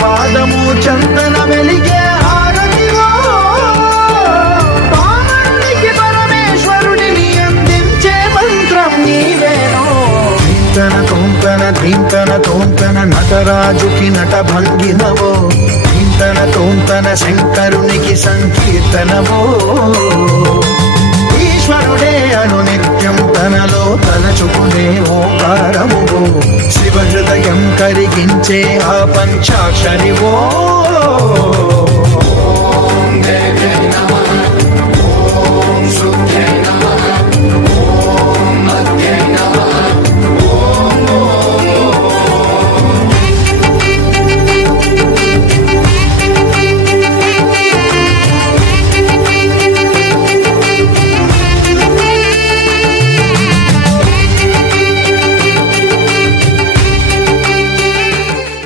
పాదము చందన వెలిగే హారతిలో పావనునికి పరమేశ్వరుడిని అందించే మంత్రం నీవేనో. ధీంతన తోంతన ధీంతన తోంతన నటరాజుకి నట భంగినవో. ధీంతన తోంతన శంకరునికి సంకీర్తనవో. ఈశ్వరుడే అను నిత్యం తనలో తలచుకునే ఓంకారమువో. శివ హృదయం కరిగించే ఆ పంచాక్షరివో.